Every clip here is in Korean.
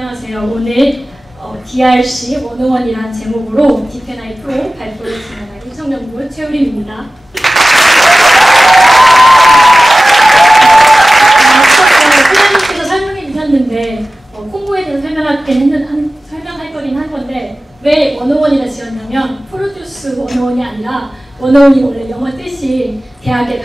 안녕하세요. 오늘 DRC 101이라는 제목으로 DPNI 프로 발표를 진행할 인천연구 최우림입니다. 소장님께서 설명해 주셨는데 콩고에 대해서 설명할 거긴 한 건데 왜 101이라 지었냐면 프로듀스 101이 아니라 101이 원래 영어 뜻이 대학에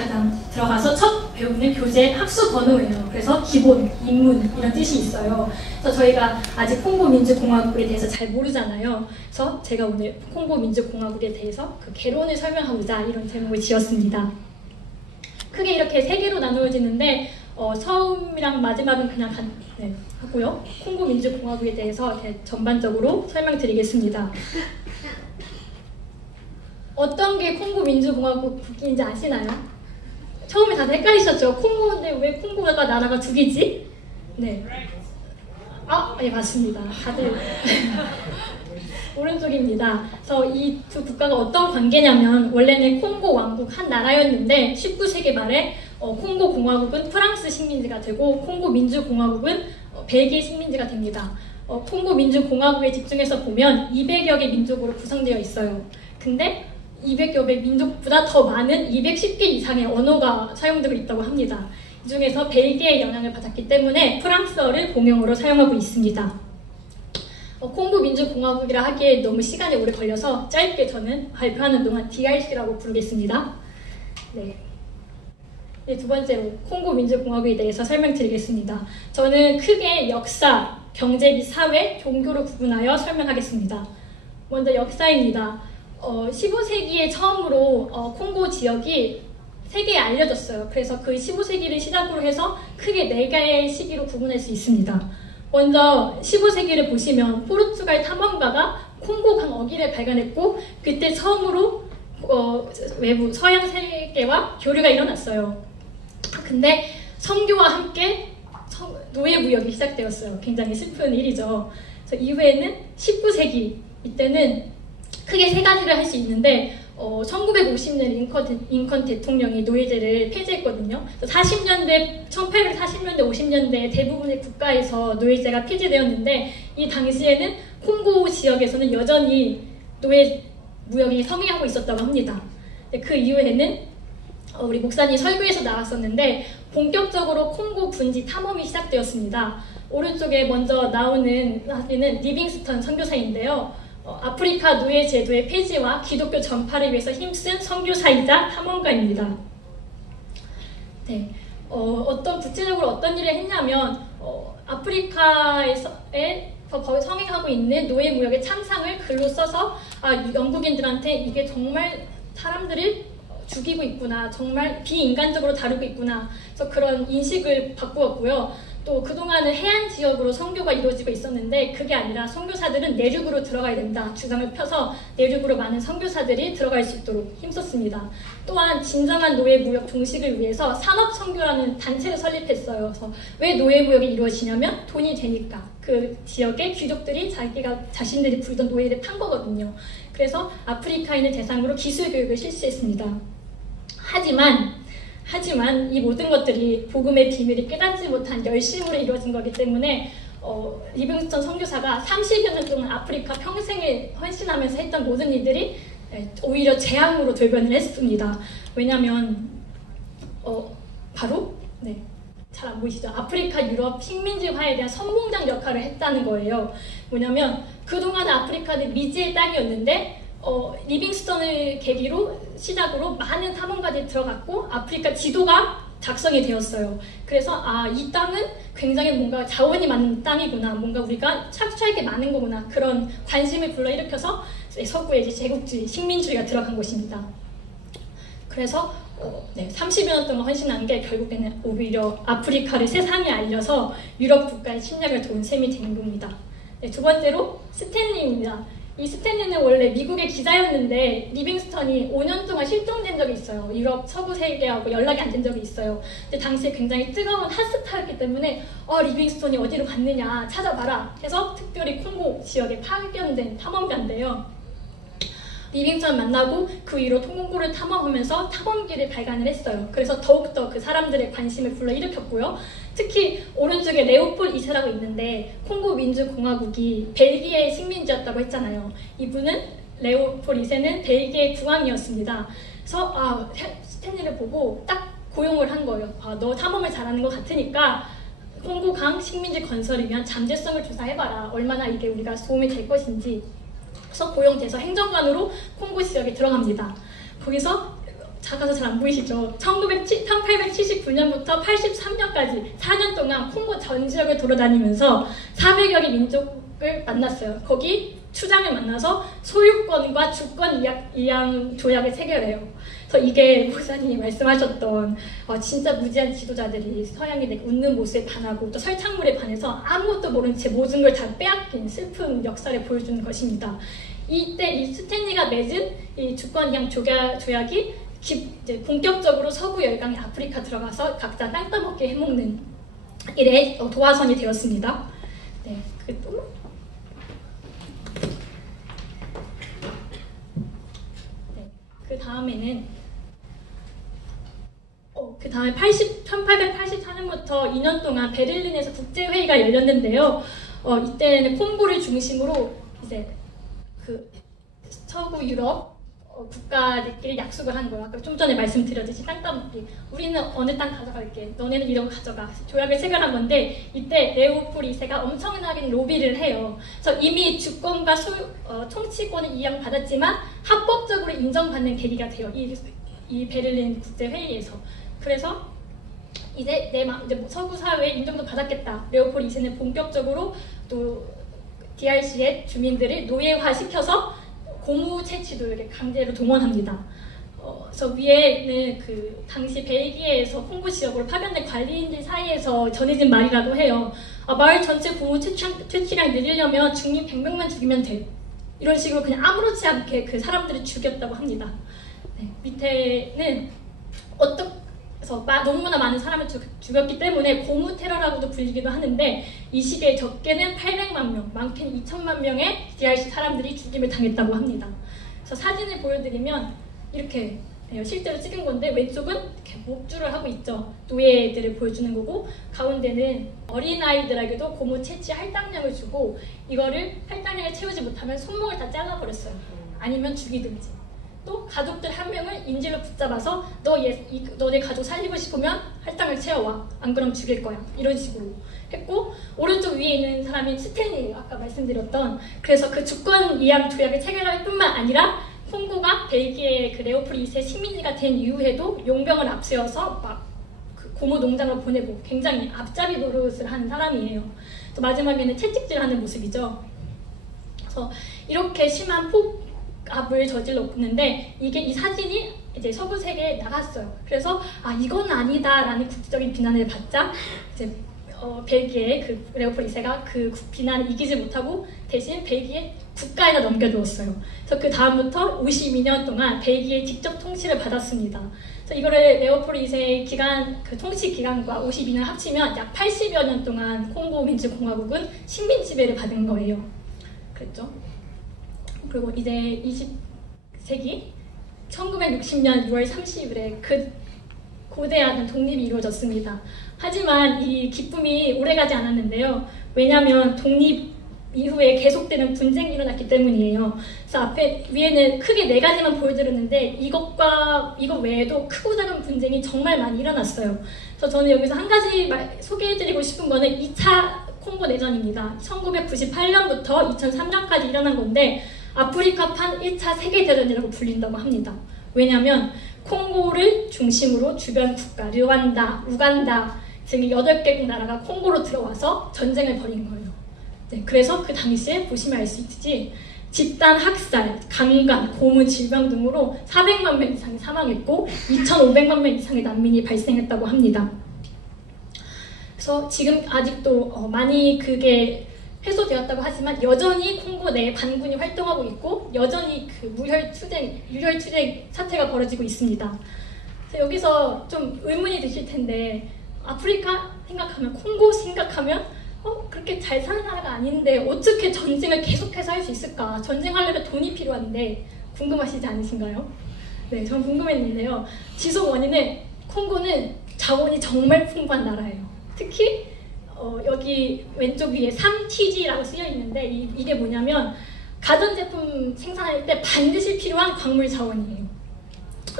들어가서 첫 배우는 교재 학수 번호예요. 그래서 기본, 입문 이런 뜻이 있어요. 그래서 저희가 아직 콩고 민주공화국에 대해서 잘 모르잖아요. 그래서 제가 오늘 콩고 민주공화국에 대해서 그 개론을 설명하고자 이런 제목을 지었습니다. 크게 이렇게 세 개로 나누어지는데 처음이랑 마지막은 그냥 하고요. 콩고 민주공화국에 대해서 전반적으로 설명드리겠습니다. 어떤 게 콩고 민주공화국인지 아시나요? 처음에 다들 헷갈리셨죠? 콩고인데 왜 콩고가 나라가 두 개지? 네. 네, 맞습니다. 다들 오른쪽입니다. 그래서 이 두 국가가 어떤 관계냐면 원래는 콩고 왕국 한 나라였는데 19세기 말에 콩고 공화국은 프랑스 식민지가 되고 콩고 민주공화국은 벨기에 식민지가 됩니다. 콩고 민주공화국에 집중해서 보면 200여 개 민족으로 구성되어 있어요. 근데 200여 개 민족보다 더 많은 210개 이상의 언어가 사용되고 있다고 합니다. 이 중에서 벨기에의 영향을 받았기 때문에 프랑스어를 공용어로 사용하고 있습니다. 콩고 민주공화국이라 하기에 너무 시간이 오래 걸려서 짧게 저는 발표하는 동안 DRC라고 부르겠습니다. 네. 두 번째로 콩고 민주공화국에 대해서 설명드리겠습니다. 저는 크게 역사, 경제 및 사회, 종교로 구분하여 설명하겠습니다. 먼저 역사입니다. 15세기에 처음으로 콩고 지역이 세계에 알려졌어요. 그래서 그 15세기를 시작으로 해서 크게 4개의 시기로 구분할 수 있습니다. 먼저 15세기를 보시면 포르투갈 탐험가가 콩고 강 어귀를 발견했고 그때 처음으로 외부 서양 세계와 교류가 일어났어요. 근데 선교와 함께 노예무역이 시작되었어요. 굉장히 슬픈 일이죠. 그래서 이후에는 19세기 이때는 크게 세 가지를 할 수 있는데 1950년 링컨 대통령이 노예제를 폐지했거든요. 1840년대, 50년대 대부분의 국가에서 노예제가 폐지되었는데 이 당시에는 콩고 지역에서는 여전히 노예 무역이 성행하고 있었다고 합니다. 그 이후에는 우리 목사님 설교에서 나왔었는데 본격적으로 콩고 군지 탐험이 시작되었습니다. 오른쪽에 먼저 나오는 사진은 리빙스턴 선교사인데요. 아프리카 노예 제도의 폐지와 기독교 전파를 위해서 힘쓴 선교사이자 탐험가입니다. 네, 구체적으로 어떤 일을 했냐면 아프리카에서 성행하고 있는 노예 무역의 참상을 글로 써서 영국인들한테 이게 정말 사람들을 죽이고 있구나, 정말 비인간적으로 다루고 있구나, 그래서 그런 인식을 바꾸었고요. 또 그동안은 해안 지역으로 선교가 이루어지고 있었는데 그게 아니라 선교사들은 내륙으로 들어가야 된다 주장을 펴서 내륙으로 많은 선교사들이 들어갈 수 있도록 힘썼습니다. 또한 진정한 노예 무역 종식을 위해서 산업선교라는 단체를 설립했어요. 그래서 왜 노예 무역이 이루어지냐면 돈이 되니까 그 지역의 귀족들이 자신들이 부리던 노예를 판 거거든요. 그래서 아프리카인을 대상으로 기술교육을 실시했습니다. 하지만 이 모든 것들이 복음의 비밀이 깨닫지 못한 열심으로 이루어진 거기 때문에 리빙스턴 선교사가 30여 년 동안 아프리카 평생을 헌신하면서 했던 모든 일들이 오히려 재앙으로 돌변을 했습니다. 왜냐하면 바로 잘 안 보이시죠? 아프리카 유럽 식민지화에 대한 선봉장 역할을 했다는 거예요. 뭐냐면 그동안 아프리카는 미지의 땅이었는데 리빙스턴을 계기로 시작으로 많은 탐험가들이 들어갔고 아프리카 지도가 작성이 되었어요. 그래서 이 땅은 굉장히 뭔가 자원이 많은 땅이구나, 뭔가 우리가 착취할 게 많은 거구나, 그런 관심을 불러일으켜서 서구의 제국주의, 식민주의가 들어간 것입니다. 그래서 30여 년 동안 헌신한 게 결국에는 오히려 아프리카를 세상에 알려서 유럽 국가의 침략을 도운 셈이 되는 겁니다. 두 번째로 스탠리입니다. 이 스탠리는 원래 미국의 기자였는데 리빙스턴이 5년 동안 실종된 적이 있어요. 유럽 서구 세계하고 연락이 안 된 적이 있어요. 근데 당시에 굉장히 뜨거운 핫스타였기 때문에 리빙스턴이 어디로 갔느냐 찾아봐라 해서 특별히 콩고 지역에 파견된 탐험가인데요. 리빙스턴 만나고 그 위로 콩고를 탐험하면서 탐험기를 발간을 했어요. 그래서 더욱더 그 사람들의 관심을 불러일으켰고요. 특히 오른쪽에 레오폴 2세라고 있는데 콩고 민주공화국이 벨기에 식민지였다고 했잖아요. 이분은 레오폴 2세는 벨기에 국왕이었습니다. 그래서 스탠리를 보고 딱 고용을 한 거예요. 너 탐험을 잘하는 것 같으니까 콩고강 식민지 건설을 위한 잠재성을 조사해봐라. 얼마나 이게 우리가 도움이 될 것인지. 그래서 고용돼서 행정관으로 콩고 지역에 들어갑니다. 거기서 작아서 잘 안 보이시죠? 1879년부터 83년까지 4년 동안 콩고 전 지역을 돌아다니면서 400여 개 민족을 만났어요. 거기 추장을 만나서 소유권과 주권 이양 조약을 체결해요. 그래서 이게 목사님이 말씀하셨던 진짜 무지한 지도자들이 서양이 내게 웃는 모습에 반하고 또 설창물에 반해서 아무것도 모른 채 모든 걸 다 빼앗긴 슬픈 역사를 보여주는 것입니다. 이때 이 스탠리가 맺은 이 주권 이양 조약이 이제 본격적으로 서구 열강이 아프리카 들어가서 각자 땅 따먹게 해먹는 일에 도화선이 되었습니다. 네, 그 다음에는 그 다음에 1884년부터 2년 동안 베를린에서 국제회의가 열렸는데요. 이때는 콩고를 중심으로 이제 그 서구 유럽 국가들끼리 약속을 한 거예요. 아까 좀 전에 말씀드렸듯이 땅 따먹기. 우리는 어느 땅 가져갈게. 너네는 이런 거 가져가. 조약을 체결한 건데 이때 레오폴 2세가 엄청나게 로비를 해요. 그래서 이미 주권과 통치권을 이양받았지만 합법적으로 인정받는 계기가 돼요. 이 베를린 국제회의에서. 그래서 이제 서구 사회에 인정도 받았겠다. 레오폴 2세는 본격적으로 또 DRC의 주민들을 노예화시켜서 고무 채취도 이렇게 강제로 동원합니다. 그래서 위에는 그 당시 벨기에에서 콩고 지역으로 파견된 관리인들 사이에서 전해진 말이라고 해요. 마을 전체 고무 채취량 늘리려면 중립 100명만 죽이면 돼. 이런 식으로 그냥 아무렇지 않게 그 사람들을 죽였다고 합니다. 네, 밑에는 그래서 너무나 많은 사람을 죽였기 때문에 고무 테러라고도 불리기도 하는데 이 시기에 적게는 800만 명, 많게는 2천만 명의 DRC 사람들이 죽임을 당했다고 합니다. 그래서 사진을 보여드리면 이렇게 실제로 찍은 건데 왼쪽은 이렇게 목줄을 하고 있죠. 노예들을 보여주는 거고 가운데는 어린아이들에게도 고무 채취 할당량을 주고 이거를 할당량을 채우지 못하면 손목을 다 잘라버렸어요. 아니면 죽이든지. 또 가족들 한 명을 인질로 붙잡아서 너네 가족 살리고 싶으면 할당을 채워와. 안 그럼 죽일 거야. 이런 식으로 했고 오른쪽 위에 있는 사람이 스탠리예요. 아까 말씀드렸던. 그래서 그 주권 이양 조약을 체결할 뿐만 아니라 콩고가 벨기에 그 레오폴 2세 식민지가 된 이후에도 용병을 앞세워서 막 그 고무 농장을 보내고 굉장히 앞잡이 노릇을 하는 사람이에요. 또 마지막에는 채찍질하는 모습이죠. 그래서 이렇게 심한 폭압을 저질렀는데 이 사진이 이제 서구 세계에 나갔어요. 그래서 이건 아니다라는 국제적인 비난을 받자 이제 벨기에 그 레오폴 2세가 그 비난을 이기지 못하고 대신 벨기에 국가에다 넘겨두었어요. 그래서 그 다음부터 52년 동안 벨기에 직접 통치를 받았습니다. 그래서 이거를 레오폴 2세의 그 통치 기간과 52년 합치면 약 80여 년 동안 콩고 민주공화국은 식민 지배를 받은 거예요. 그랬죠? 그리고 이제 20세기 1960년 6월 30일에 그 고대한 독립이 이루어졌습니다. 하지만 이 기쁨이 오래가지 않았는데요. 왜냐하면 독립 이후에 계속되는 분쟁이 일어났기 때문이에요. 그래서 위에는 크게 4가지만 보여드렸는데 이것 외에도 크고 작은 분쟁이 정말 많이 일어났어요. 그래서 저는 여기서 한 가지 소개해드리고 싶은 거는 2차 콩고 내전입니다. 1998년부터 2003년까지 일어난 건데 아프리카판 1차 세계대전이라고 불린다고 합니다. 왜냐하면 콩고를 중심으로 주변 국가, 르완다, 우간다 등 8개국 나라가 콩고로 들어와서 전쟁을 벌인 거예요. 네, 그래서 그 당시에 보시면 알 수 있듯이 집단 학살, 강간, 고문, 질병 등으로 400만 명 이상이 사망했고 2,500만 명 이상의 난민이 발생했다고 합니다. 그래서 지금 아직도 많이 그게 해소되었다고 하지만 여전히 콩고 내에 반군이 활동하고 있고 여전히 그 유혈투쟁 사태가 벌어지고 있습니다. 그래서 여기서 좀 의문이 드실 텐데 아프리카 생각하면 콩고 생각하면 그렇게 잘 사는 나라가 아닌데 어떻게 전쟁을 계속해서 할 수 있을까? 전쟁하려면 돈이 필요한데 궁금하시지 않으신가요? 네, 전 궁금했는데요. 지속 원인은 콩고는 자원이 정말 풍부한 나라예요. 특히 여기 왼쪽 위에 3TG라고 쓰여 있는데 이게 뭐냐면 가전제품 생산할 때 반드시 필요한 광물 자원이에요.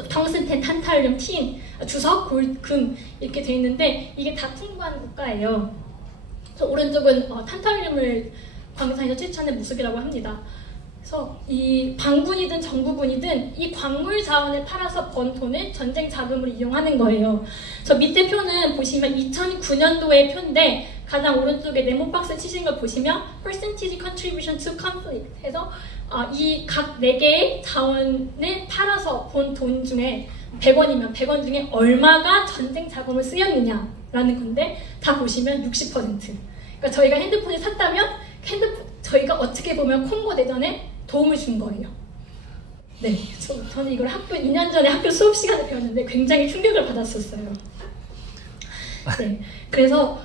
텅스텐, 탄탈륨, 틴, 주석, 금 이렇게 돼 있는데 이게 다 풍부한 국가예요. 그래서 오른쪽은 탄탈륨을 광산에서 채취하는 모습이라고 합니다. 그래서 이 반군이든 정부군이든 이 광물 자원을 팔아서 번 돈을 전쟁 자금으로 이용하는 거예요. 저 밑에 표는 보시면 2009년도의 표인데 가장 오른쪽에 네모박스 치신 걸 보시면 percentage contribution to conflict 해서 이 각 4개의 자원을 팔아서 본 돈 중에 100원이면 100원 중에 얼마가 전쟁 자금을 쓰였느냐라는 건데 다 보시면 60%. 그러니까 저희가 핸드폰을 샀다면 저희가 어떻게 보면 콩고 대전에 도움을 준 거예요. 네, 저는 이걸 2년 전에 학교 수업 시간에 배웠는데 굉장히 충격을 받았었어요. 네, 그래서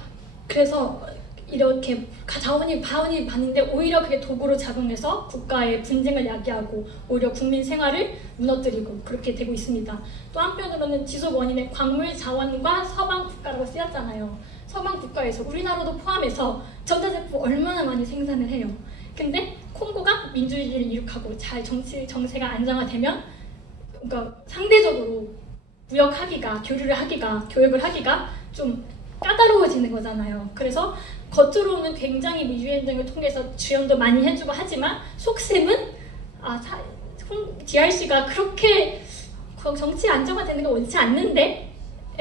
이렇게 자원이 많은데 오히려 그게 도구로 작용해서 국가의 분쟁을 야기하고 오히려 국민 생활을 무너뜨리고 그렇게 되고 있습니다. 또 한편으로는 지속 원인의 광물 자원과 서방 국가라고 쓰였잖아요. 서방 국가에서 우리나라도 포함해서 전자제품 얼마나 많이 생산을 해요. 근데 콩고가 민주주의를 이룩하고 잘 정세가 안정화되면 그러니까 상대적으로 무역하기가, 교육을 하기가 좀 까다로워지는 거잖아요. 그래서 겉으로는 굉장히 미주행 등을 통해서 지원도 많이 해주고 하지만 속셈은 DRC가 그렇게 정치 안정화되는 걸 원치 않는데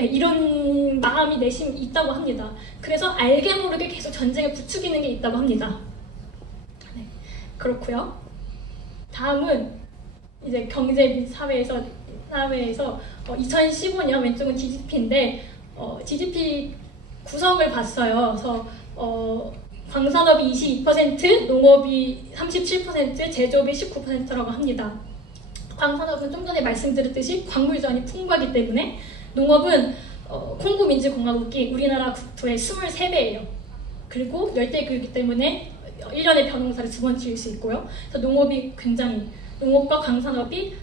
이런 마음이 내심이 있다고 합니다. 그래서 알게 모르게 계속 전쟁을 부추기는 게 있다고 합니다. 네, 그렇고요. 다음은 이제 경제 및 사회에서 2015년 왼쪽은 GDP인데 GDP 구성을 봤어요. 그래서 광산업이 22%, 농업이 37%, 제조업이 19%라고 합니다. 광산업은 좀 전에 말씀드렸듯이 광물자원이 풍부하기 때문에 농업은 콩고 민주공화국이 우리나라 국토의 23배예요. 그리고 열대교이기 때문에 1년에 벼농사를 2번 지을 수 있고요. 그래서 농업과 광산업이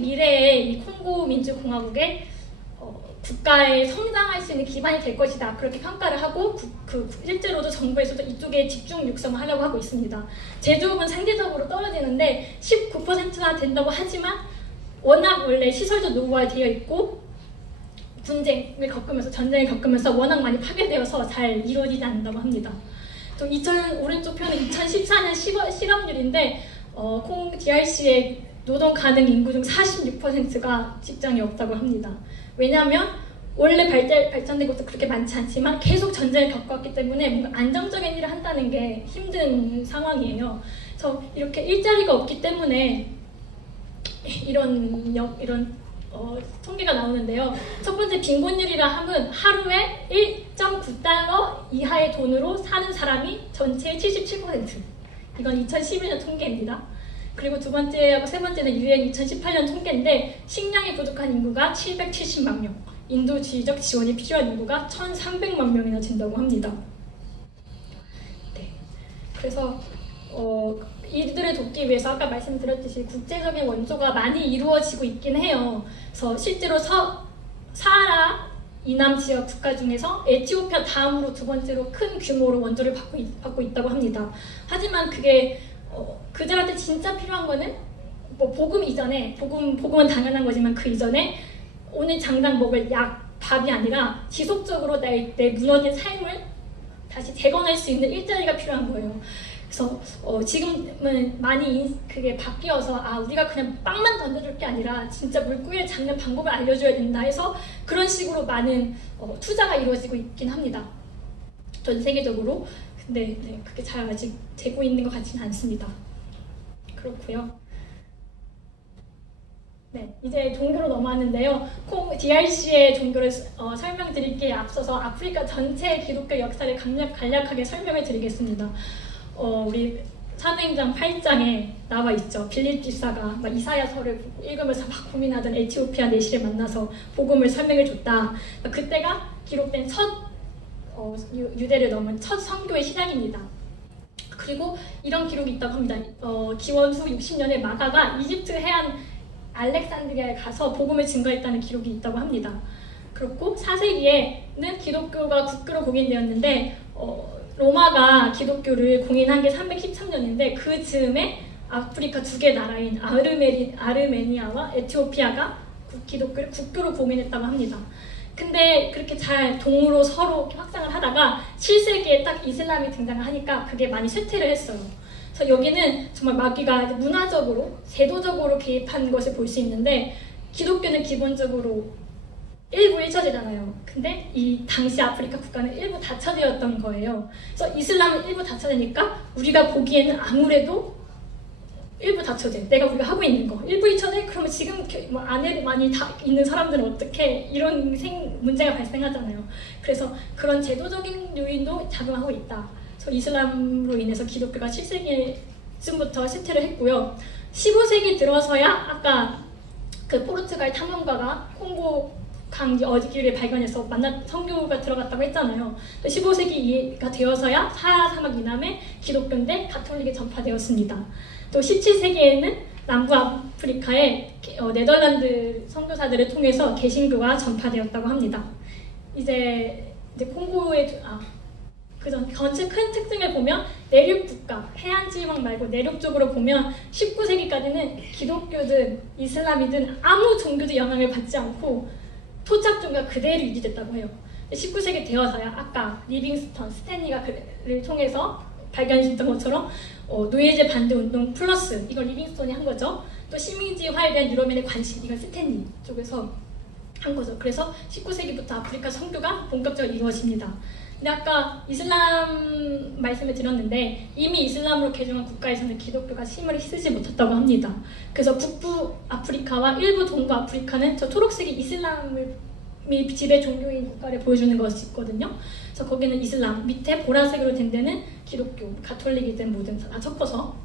미래의 이 콩고 민주공화국의 국가에 성장할 수 있는 기반이 될 것이다. 그렇게 평가를 하고 실제로도 정부에서도 이쪽에 집중 육성을 하려고 하고 있습니다. 제조업은 상대적으로 떨어지는데 19%나 된다고 하지만 워낙 원래 시설도 노후화되어 있고 전쟁을 겪으면서 워낙 많이 파괴되어서 잘 이루어지지 않는다고 합니다. 또 오른쪽 표는 2014년 실업률인데 DRC의 노동 가능 인구 중 46%가 직장이 없다고 합니다. 왜냐하면 원래 발전된 것도 그렇게 많지 않지만 계속 전쟁을 겪었기 때문에 뭔가 안정적인 일을 한다는 게 힘든 상황이에요. 그래서 이렇게 일자리가 없기 때문에 이런 통계가 나오는데요. 첫 번째 빈곤율이라 함은 하루에 1.9달러 이하의 돈으로 사는 사람이 전체의 77%. 이건 2011년 통계입니다. 그리고 두 번째하고 세 번째는 UN 2018년 통계인데 식량이 부족한 인구가 770만 명, 인도주의적 지원이 필요한 인구가 1,300만 명이나 된다고 합니다. 네. 그래서 이들을 돕기 위해서 아까 말씀드렸듯이 국제적인 원조가 많이 이루어지고 있긴 해요. 그래서 실제로 사하라 이남 지역 국가 중에서 에티오피아 다음으로 두 번째로 큰 규모로 원조를 받고 있다고 합니다. 하지만 그게 그들한테 진짜 필요한 거는 복음 이전에 복음은 당연한 거지만 그 이전에 오늘 당장 먹을 밥이 아니라 지속적으로 내 무너진 삶을 다시 재건할 수 있는 일자리가 필요한 거예요. 그래서 지금은 많이 그게 바뀌어서 우리가 그냥 빵만 던져줄 게 아니라 진짜 물고기를 잡는 방법을 알려줘야 된다 해서 그런 식으로 많은 투자가 이루어지고 있긴 합니다. 전 세계적으로. 근데 그게 잘 아직 되고 있는 것 같지는 않습니다. 그렇고요. 네, 이제 종교로 넘어왔는데요. DRC의 종교를 설명드리기에 앞서서 아프리카 전체 기독교 역사를 간략하게 설명을 드리겠습니다. 우리 사도행전 8장에 나와 있죠. 빌립 집사가 이사야서를 읽으면서 막 고민하던 에티오피아 내시를 만나서 복음을 설명해 줬다. 그때가 기록된 유대를 넘은 첫 선교의 시작입니다. 그리고 이런 기록이 있다고 합니다. 기원 후 60년에 마가가 이집트 해안 알렉산드리아에 가서 복음을 증거했다는 기록이 있다고 합니다. 그렇고 4세기에는 기독교가 국교로 공인되었는데 로마가 기독교를 공인한 게 313년인데 그 즈음에 아프리카 두 개 나라인 아르메니아와 에티오피아가 기독교를 국교로 공인했다고 합니다. 근데 그렇게 잘 동으로 서로 확장을 하다가 7세기에 딱 이슬람이 등장을 하니까 그게 많이 쇠퇴를 했어요. 그래서 여기는 정말 마귀가 문화적으로, 제도적으로 개입한 것을 볼 수 있는데 기독교는 기본적으로 일부 일처제잖아요. 근데 이 당시 아프리카 국가는 일부 다처제였던 거예요. 그래서 이슬람은 일부 다처제니까 우리가 보기에는 아무래도 일부 다처제, 우리가 하고 있는 거 일부 일처제? 그러면 지금 뭐 아내를 많이 다 있는 사람들은 어떻게 이런 문제가 발생하잖아요. 그래서 그런 제도적인 요인도 작용하고 있다. 그래서 이슬람으로 인해서 기독교가 7세기쯤부터 쇠퇴를 했고요. 15세기 들어서야 아까 그 포르투갈 탐험가가 콩고 강지 어디를 발견해서 선교가 들어갔다고 했잖아요. 15세기가 되어서야 사하라 사막 이남에 기독교인데 가톨릭에 전파되었습니다. 또 17세기에는 남부 아프리카에 네덜란드 선교사들을 통해서 개신교가 전파되었다고 합니다. 이제 콩고의 전체 큰 특징을 보면 내륙 국가, 해안 지방 말고 내륙 쪽으로 보면 19세기까지는 기독교든 이슬람이든 아무 종교도 영향을 받지 않고 토착 종교가 그대로 유지됐다고 해요. 19세기 되어서야 아까 리빙스턴, 스탠리가 그를 통해서 발견했던 것처럼 노예제 반대 운동 플러스 이걸 리빙스턴이 한 거죠. 또 식민지화에 대한 유럽인의 관심, 이걸 스탠리 쪽에서 한 거죠. 그래서 19세기부터 아프리카 선교가 본격적으로 이루어집니다. 근데 아까 이슬람 말씀을 드렸는데 이미 이슬람으로 개종한 국가에서는 기독교가 힘을 쓰지 못했다고 합니다. 그래서 북부 아프리카와 일부 동부 아프리카는 저 초록색이 이슬람이 지배 종교인 국가를 보여주는 것이 있거든요. 그래서 거기는 이슬람, 밑에 보라색으로 된 데는 기독교, 가톨릭이든 뭐든 다 섞어서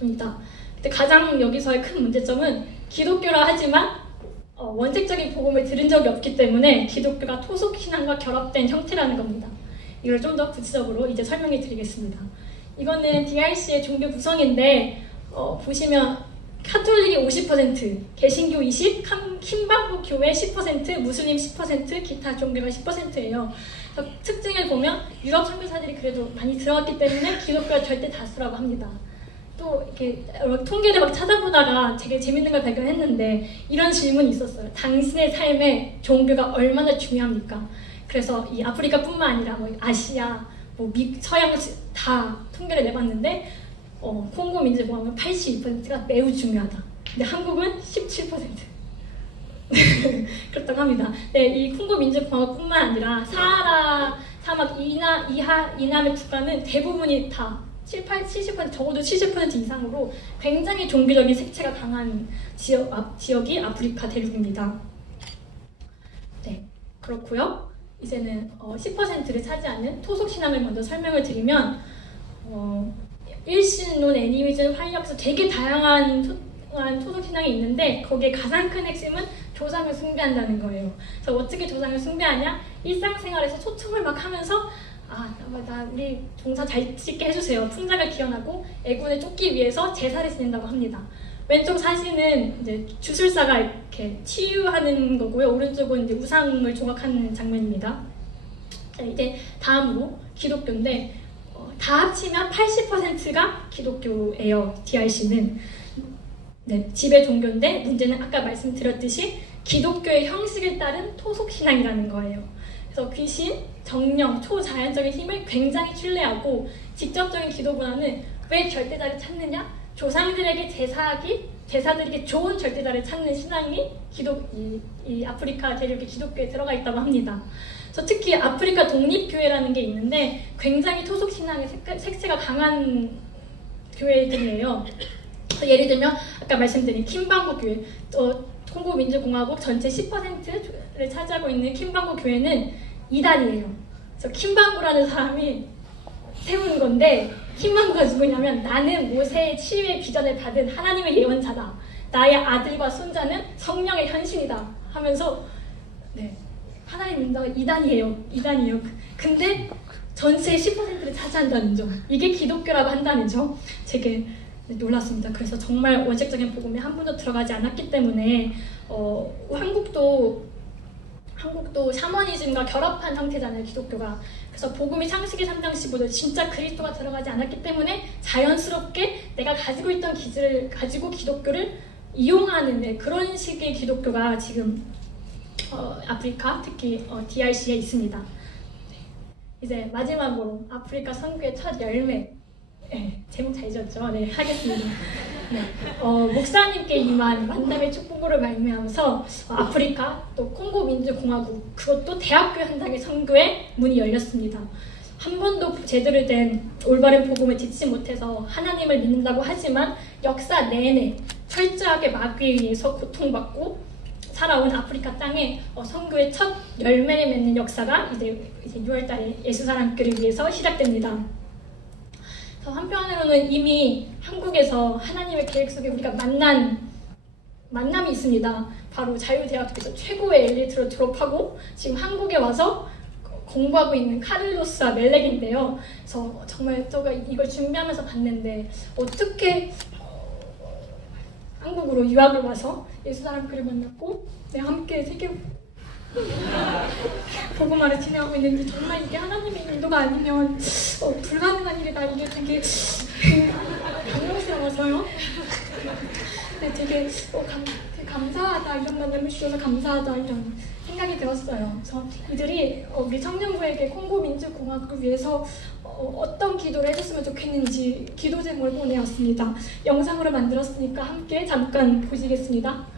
입니다. 근데 가장 여기서의 큰 문제점은 기독교라 하지만 원색적인 복음을 들은 적이 없기 때문에 기독교가 토속신앙과 결합된 형태라는 겁니다. 이걸 좀 더 구체적으로 이제 설명해 드리겠습니다. 이거는 DRC의 종교 구성인데 보시면 카톨릭이 50%, 개신교 20%, 킴바보 교회 10%, 무슬림 10%, 기타 종교가 10%예요. 특징을 보면 유럽 선교사들이 그래도 많이 들어왔기 때문에 기독교가 절대 다수라고 합니다. 또 이렇게 통계를 막 찾아보다가 되게 재밌는 걸 발견했는데 이런 질문이 있었어요. 당신의 삶에 종교가 얼마나 중요합니까? 그래서 이 아프리카뿐만 아니라 뭐 아시아, 뭐 서양 다 통계를 내봤는데 콩고 민주공화국은 82%가 매우 중요하다. 근데 한국은 17%. 그렇다고 합니다. 네, 이 콩고 민주공화국뿐만 아니라 사하라 사막 이남의 국가는 대부분이 다 70% 적어도 70% 이상으로 굉장히 종교적인 색채가 강한 지역이 아프리카 대륙입니다. 네, 그렇고요. 이제는 10%를 차지하는 토속 신앙을 먼저 설명을 드리면 일신론, 애니미즘, 활력서 되게 다양한 토속 신앙이 있는데 거기에 가장 큰 핵심은 조상을 숭배한다는 거예요. 그래서 어떻게 조상을 숭배하냐? 일상생활에서 소통을 막 하면서 우리 종사 잘 짓게 해주세요. 풍작을 기원하고 애군을 쫓기 위해서 제사를 지낸다고 합니다. 왼쪽 사진은 이제 주술사가 이렇게 치유하는 거고요. 오른쪽은 이제 우상을 조각하는 장면입니다. 이제 다음으로 기독교인데 다 합치면 80%가 기독교예요. DRC는. 네, 지배 종교인데 문제는 아까 말씀드렸듯이 기독교의 형식을 따른 토속 신앙이라는 거예요. 그래서 귀신, 정령, 초자연적인 힘을 굉장히 신뢰하고 직접적인 기도보다는 왜 절대자를 찾느냐? 조상들에게 제사드리기 좋은 절대자를 찾는 신앙이 이 아프리카 대륙의 기독교에 들어가 있다고 합니다. 그래서 특히 아프리카 독립교회라는 게 있는데 굉장히 토속 신앙의 색채가 강한 교회들이에요. 예를 들면 아까 말씀드린 킴방구 교회, 콩고 민주공화국 전체 10%를 차지하고 있는 킴방구 교회는 이단이에요. 그래서 킴방구라는 사람이 세운 건데 킴방구가 누구냐면 나는 모세의 치유의 비전을 받은 하나님의 예언자다. 나의 아들과 손자는 성령의 현신이다 하면서 네, 하나님 믿는다고 이단이에요. 근데 전체의 10%를 차지한다는 점. 이게 기독교라고 한다는 점. 되게 놀랐습니다. 그래서 정말 원칙적인 복음이 한 번도 들어가지 않았기 때문에 한국도 한국도 샤머니즘과 결합한 형태잖아요, 기독교가. 그래서 복음이 창세기 3장 15절 진짜 그리스도가 들어가지 않았기 때문에 자연스럽게 내가 가지고 있던 기질을 가지고 기독교를 이용하는 그런 식의 기독교가 지금 아프리카, 특히 DRC에 있습니다. 이제 마지막으로 아프리카 선교의 첫 열매, 네, 제목 잘 지었죠? 네, 하겠습니다. 네, 목사님께 임한 만남의 축복으로 말미암아서 아프리카 또 콩고 민주공화국, 그것도 대학교 현장의 선교의 문이 열렸습니다. 한 번도 제대로 된 올바른 복음을 듣지 못해서 하나님을 믿는다고 하지만 역사 내내 철저하게 마귀에 의해서 고통받고 살아온 아프리카 땅에 선교의 첫 열매를 맺는 역사가 이제 6월달에 예수사랑교를 위해서 시작됩니다. 한편으로는 이미 한국에서 하나님의 계획 속에 우리가 만남이 있습니다. 바로 자유대학교에서 최고의 엘리트로 졸업하고 지금 한국에 와서 공부하고 있는 카를로스와 멜렉인데요. 그래서 정말 제가 이걸 준비하면서 봤는데 어떻게 한국으로 유학을 와서 예수사랑교를 만났고 함께 세계 복음화를 진행하고 있는지 정말 이게 하나님의 인도가 아니면 불가능한 일이다. 이게 되게 당황스러워서요. 네, 되게 감사하다. 이런 만남을 주셔서 감사하다. 이런 생각이 들었어요. 그래서 이들이 우리 청년부에게 콩고 민주공화국을 위해서 어떤 기도를 해줬으면 좋겠는지 기도 제목을 보내왔습니다. 영상으로 만들었으니까 함께 잠깐 보시겠습니다.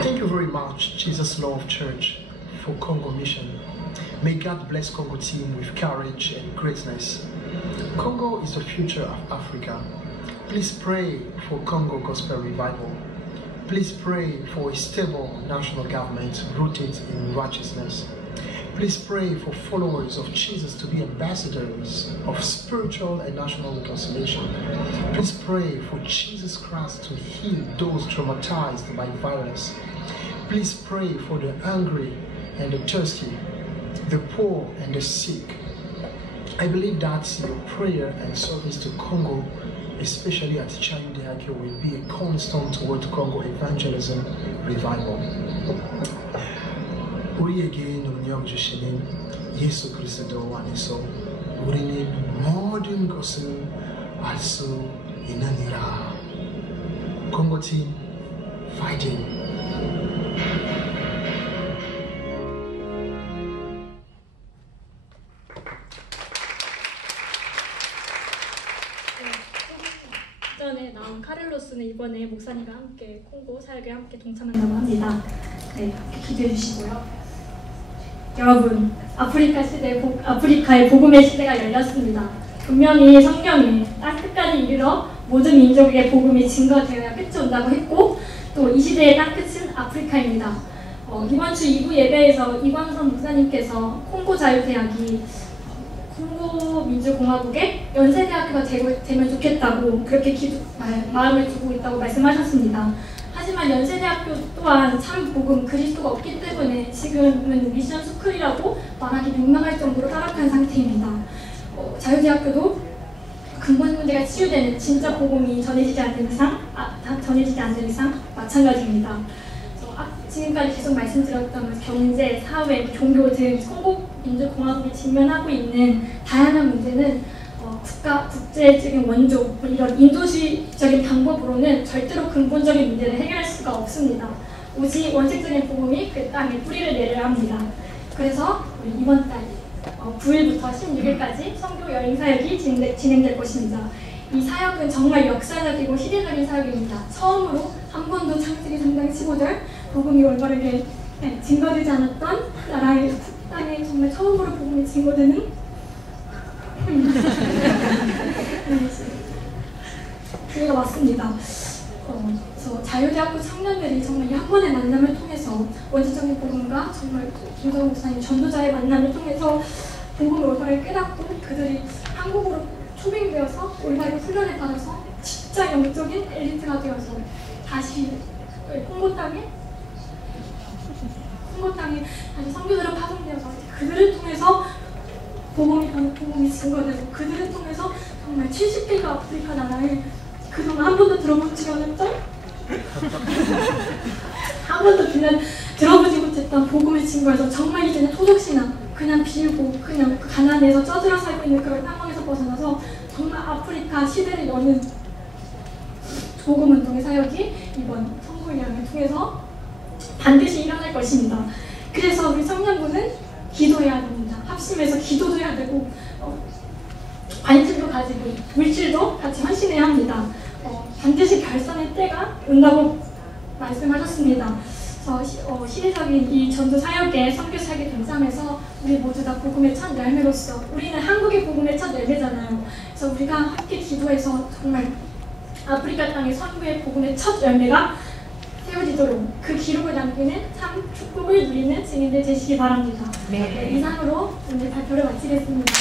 Thank you very much, Jesus Love Church, for Congo Mission. May God bless Congo team with courage and greatness. Congo is the future of Africa. Please pray for Congo Gospel Revival. Please pray for a stable national government rooted in righteousness. Please pray for followers of Jesus to be ambassadors of spiritual and national reconciliation. Please pray for Jesus Christ to heal those traumatized by violence. Please pray for the hungry and the thirsty, the poor and the sick. I believe that your prayer and service to Congo, especially at Chayu will be a cornerstone toward Congo evangelism revival. 우리에게 능력 주시는 예수 그리스도 안에서 우리는 모든 것을 알 수 있느니라. 콩고팀 파이팅! 전에 나온 카를로스는 이번에 목사님과 함께 콩고 사역에 함께 동참한다고 합니다. 네, 기대해 주시고요. 여러분, 아프리카의 복음의 시대가 열렸습니다. 분명히 성경에 땅 끝까지 이르러 모든 민족에게 복음이 증거되어야 끝이 온다고 했고, 또 이 시대의 땅 끝은 아프리카입니다. 이번 주 2부 예배에서 이광선 목사님께서 콩고 자유대학이 콩고 민주공화국의 연세대학교가 되면 좋겠다고 그렇게 마음을 두고 있다고 말씀하셨습니다. 하지만 연세대학교 또한 참 복음 그리스도가 없기 때문에 지금은 미션 스쿨이라고 말하기 민망할 정도로 타락한 상태입니다. 자유대학교도 근본 문제가 치유되는 진짜 복음이 전해지지 않는 이상 마찬가지입니다. 지금까지 계속 말씀드렸던 경제, 사회, 종교 등 콩고 민주공화국이 직면하고 있는 다양한 문제는 국제적인 원조, 이런 인도주의적인 방법으로는 절대로 근본적인 문제를 해결할 수가 없습니다. 오직 원칙적인 복음이 그 땅에 뿌리를 내려야 합니다. 그래서 이번 달 9일부터 16일까지 선교 여행 사역이 진행될 것입니다. 이 사역은 정말 역사적이고 시대적인 사역입니다. 처음으로 한 번도 창세기 3장 15절 복음이 올바르게 증거되지 않았던 나라의 땅에 정말 처음으로 복음이 증거되는 기회가 왔습니다. 저 자유대학교 청년들이 정말 이 한 번의 만남을 통해서 원시적인 복음과 정말 김성호 목사님 전도자의 만남을 통해서 복음을 올바르게 깨닫고 그들이 한국으로 초빙되어서 올바르게 훈련을 받아서 진짜 영적인 엘리트가 되어서 다시 콩고 땅에 다시 선교사로 파송되어서 그들을 통해서 복음이 증거되고 그들을 통해서 정말 70개가 아프리카 나라에 그동안 한 번도 들어보지 않았던 한 번도 들어보지 못했던 복음을 증거해서 정말 이제는 토속신앙 그냥 빌고 그냥 가난에서 쪄들어 살고 있는 그런 상황에서 벗어나서 정말 아프리카 시대를 여는 복음운동의 사역이 이번 선교여행을 통해서 반드시 일어날 것입니다. 그래서 우리 청년부는 기도해야 됩니다. 합심해서 기도도 해야 되고 관심도 가지고 물질도 같이 헌신해야 합니다. 반드시 결산의 때가 온다고 말씀하셨습니다. 시대적인 이 전도 사역의 선교 사역의 동참에서 우리 모두 다 복음의 첫 열매로서 우리는 한국의 복음의 첫 열매잖아요. 그래서 우리가 함께 기도해서 정말 아프리카 땅의 선교의 복음의 첫 열매가 세워지도록 그 기록을 남기는 참 축복을 누리는 증인들 되시기 바랍니다. 네, 이상으로 오늘 발표를 마치겠습니다.